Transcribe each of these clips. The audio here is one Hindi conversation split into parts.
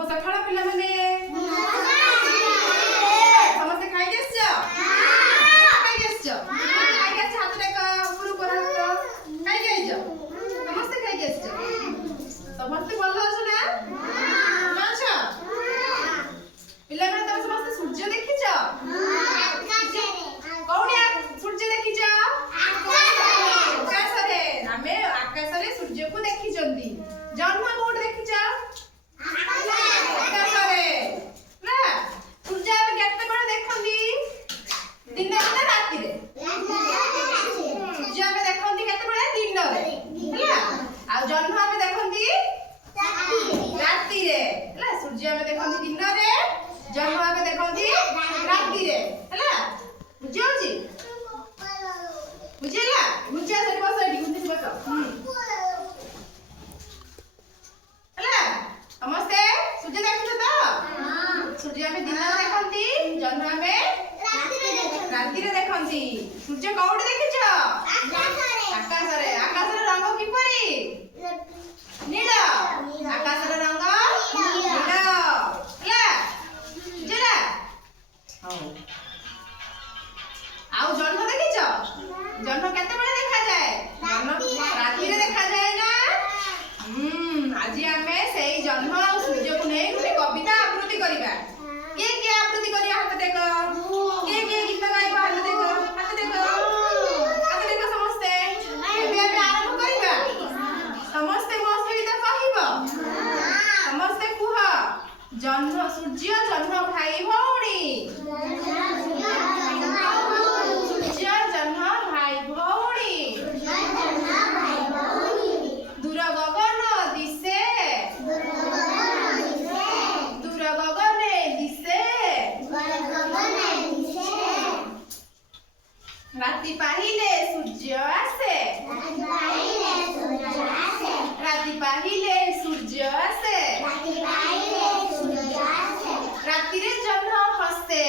शुभ सकाळ पिलाମାନେ ସମସ୍ତେ ଖାଇକି ଆସିଛ ଖାଇକି ଆସିଛ ଖାଇକି ଆସିଛ ହାତ ଦେଖ ଉପରୁ କର ହାତ ଖାଇକି ଆସିଛ ସମସ୍ତେ ଖାଇକି ଆସିଛ ସମସ୍ତେ ଭଲ ଅଛ ନା ଅଛ ପିଲାମାନେ ତମେ ସମସ୍ତେ ସୂର୍ଯ୍ୟ ଦେଖିଛ କୋଉଠି ସୂର୍ଯ୍ୟ ଦେଖିଛ ଆକାଶରେ ଆମେ ଆକାଶରେ ସୂର୍ଯ୍ୟକୁ ଦେଖିଛନ୍ତି ଜହ୍ନ କୋଉଠି ଦେଖିଛ सूर्य कौट देखिछ आकाशरे आकाशर रंग किपरि नील आकाशर रंग नील ହେଲା ବୁଝିଲା ହଉ ଆଉ ଜହ୍ନ ଦେଖିଛ ଜହ୍ନ କେତେବେଳେ ଦେଖା ଯାଏ ଜହ୍ନ ରାତିରେ ଦେଖା ଯାଏ ନା ଆଜି ଆମେ ସେଇ ଜହ୍ନ ଆଉ ସୂର୍ଯ୍ୟକୁ ନେଇ ଗୋଟେ କବିତା ଆବୃତ୍ତି କରିବା କିଏ ଆବୃତ୍ତି କରିବା ହାତ ଦେଖ କିଏ ଗୀତ ଗାଇବ ହାତ ଦେଖ जन्म सूर्य जन्म भाई भौणी सूर्य जन्म भाई भौणी दूर गगन दिसे दूर गगन दिसे राति पाहिले सूर्य आसे राति पाहिले सूर्य आसे रातिरे जन्म हसे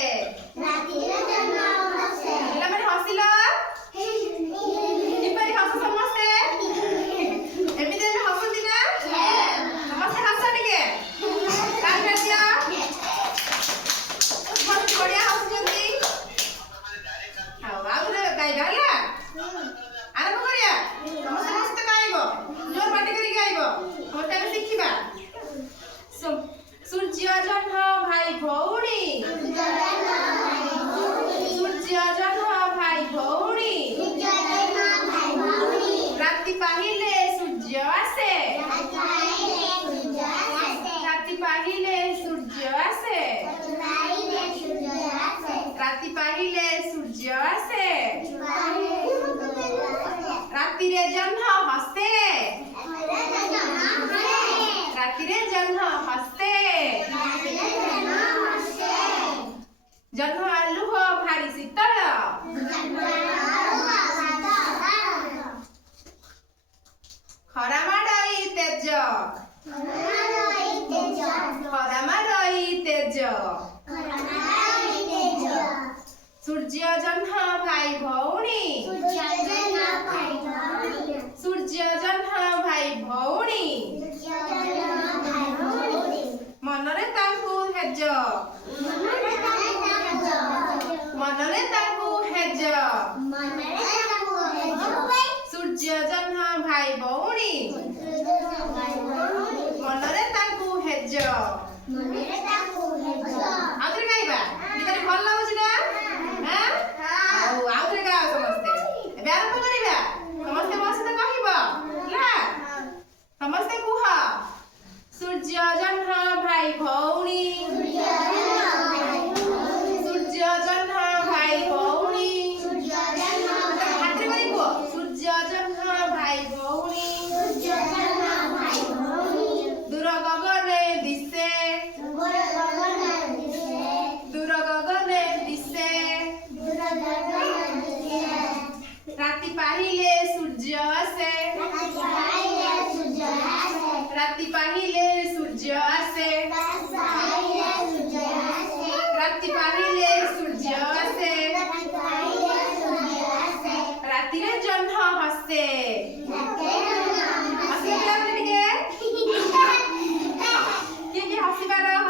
पिलाମାନେ ହସିଲ କିପରି ହସ ସମସ୍ତେ ଏମିତି ଆମେ ହସନ୍ତି ନା ସମସ୍ତେ ହସ ଟିକେ କାହିଁକି ଆସିଲ ବହୁତ ବଢିଆ ହସୁଛନ୍ତି ଆଉ ଥରେ ଗାଇବା ହେଲା ଆରମ୍ଭ କରିବା ସମସ୍ତେ ସମସ୍ତେ ଗାଇବ ଜୋର ପାଟି କରି ଗାଇବ ସମସ୍ତେ ଆମେ ଶିଖିବା सूर्य जन्म भाई भौणी सूर्य जन्म भाई भौणी राति पाहिले सूर्य आसे राति पाहिले सूर्य आसे राति पाहिले सूर्य आसे रातिरे जन्म हसे रातिरे जन्म हसे जन्म आलुह भारी शीतल खरा माडई तेज खरा माडई तेज सूर्य जन्म भाई भौणी सूर्य जन्म भाई भौणी मनरे तांकु हेज मनरे तांकु हेज सूर्य जन्म भाई भौणी मनरे तांकु हेज आउथरे गाइबा गीतरे भल लागुछि ना हां आउथरे गाओ समस्ते एबे आरंभ करिबा समस्ते ମୋ ସହିତ କହିବ ହେଲା समस्ते कुह सूर्य जन्म भाई भौणी सूर्य जन्म भाई भौणी हातरे करिबो सूर्य जन्म भाई भौणी दूर गगने दिसे दूर गगने दिसे राति पाहिले सूर्य आसे राति पाहिले सूर्य आसे राति पाहिले सूर्य आसे रातिरे जन्म हसे हसे ଆସିବାର